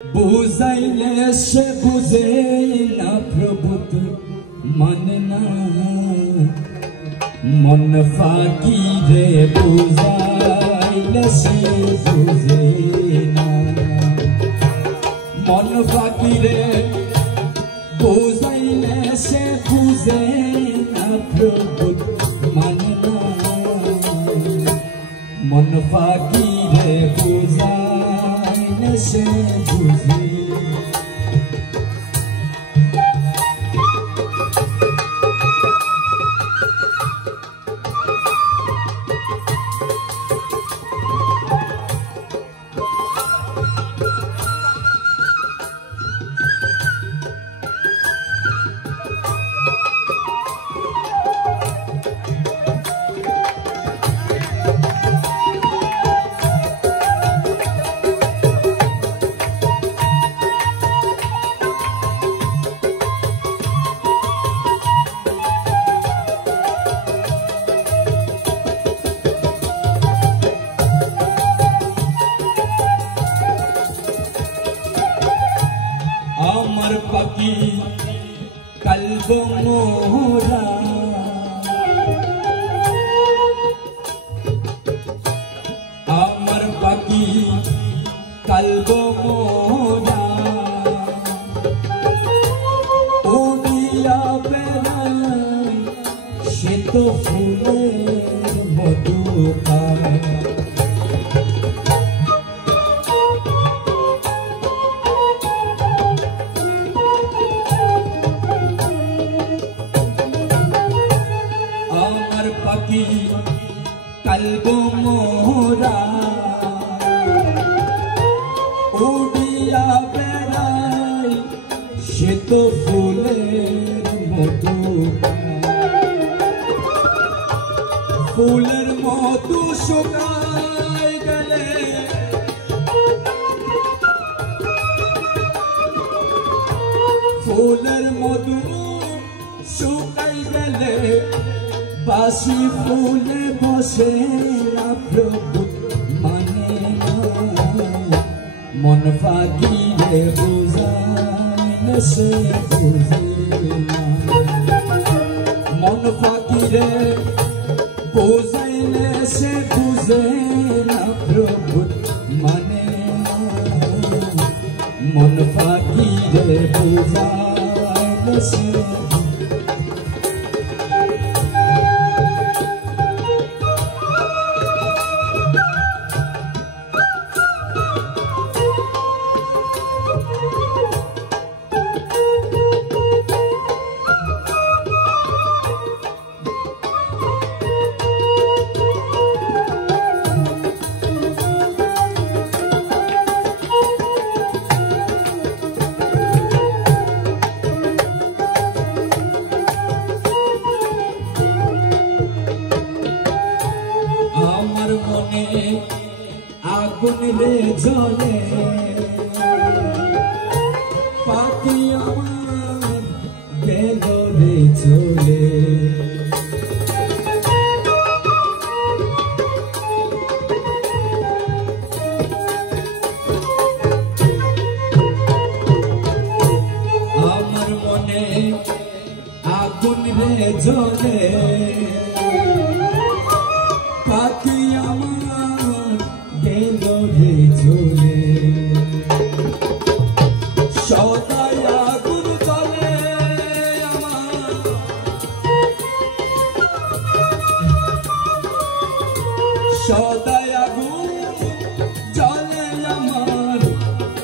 বুঝাইলে সে বুঝে না প্রভু মানে না মন ফাঁকি রে বুঝাইলে সে বুঝে না মন ফাঁকি রে বুঝাইলে সে বুঝে না প্রভু মানে না মন ফাঁকি রে বুঝাইলে সে বুঝে আমার পাখি কলব মোরা আমার পাখি কলব মোরা উড়িয়া বেড়ায় সে তো ফুলের মধু খায় পাখি কলব মোরা উড়িয়া বেড়ায় সে তো ফুলের মধু ফুলের মধু শুকায় গেলে ফুলের মধু শুকাই গেলে বাসি ফুলে বসে না প্রভু মানে না মন ফাঁকি রে বুঝাইলে সে বুঝে না মন ফাঁকি রে বুঝাইলে সে বুঝে না প্রভু মানে না মন ফাঁকি রে বুঝাইলে সে আমার মনে আগুন রে জ্বলে পাখি আমার গেল রে চলে আমার মনে আগুন রে জ্বলে পাখি আমার গেল রে চলে সদাই আগুন জ্বলে আমার সদাই আগুন জ্বলে আমার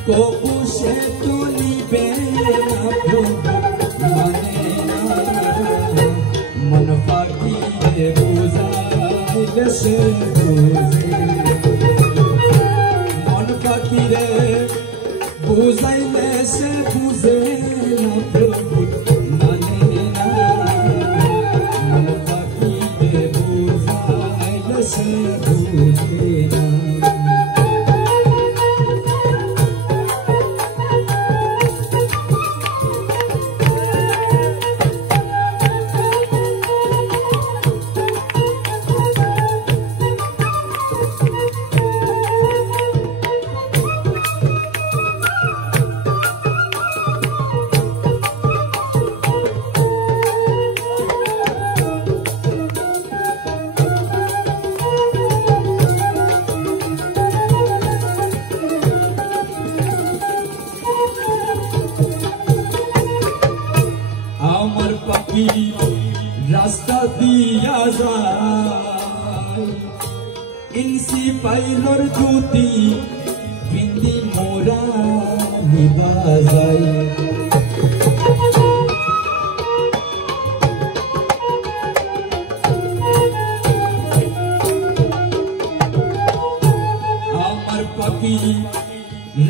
কবু সে তুলিবে না প্রভু মানে না মন ফাঁকি রে বুঝাইলে সে বুঝে মন ফাঁকি রে বুঝাইলে সে বুঝে না প্রভু মানে না মন ফাঁকি রে বুঝাইলে সে বুঝে না পাইলর জুতি বিন্দি মোরা নিবাজাই আমার পাখি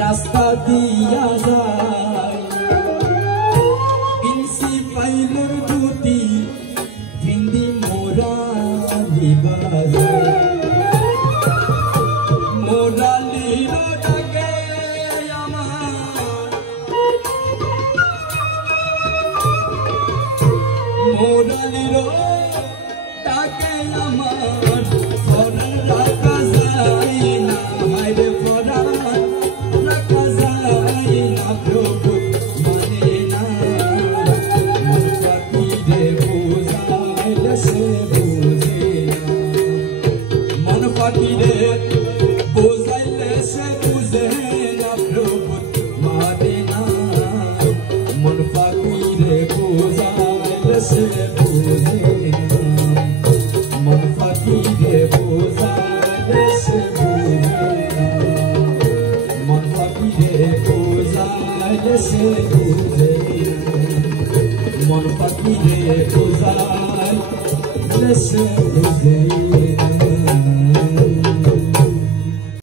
রাস্তা দিয়া যায় ইনসি পাইলর জুতি বিন্দি মোরা নিবাজাই মোরালিরো তাকে আমার ফরান রাখা যায় না হায়রে ফরান রাখা যায় না প্রভু মানে না মন পাখিরে বোঝাইলে সে বোঝে না মন পাখিরে বোঝাইলে সে বুঝে না প্রভু মানে না মন পাখিরে বোঝাইলে সে বুঝে না মন পাখিরে বোঝাইলে সে বুঝে না মন পাখিরে বোঝাইলে সে বুঝে না মন পাখিরে বোঝাইলে সে বুঝে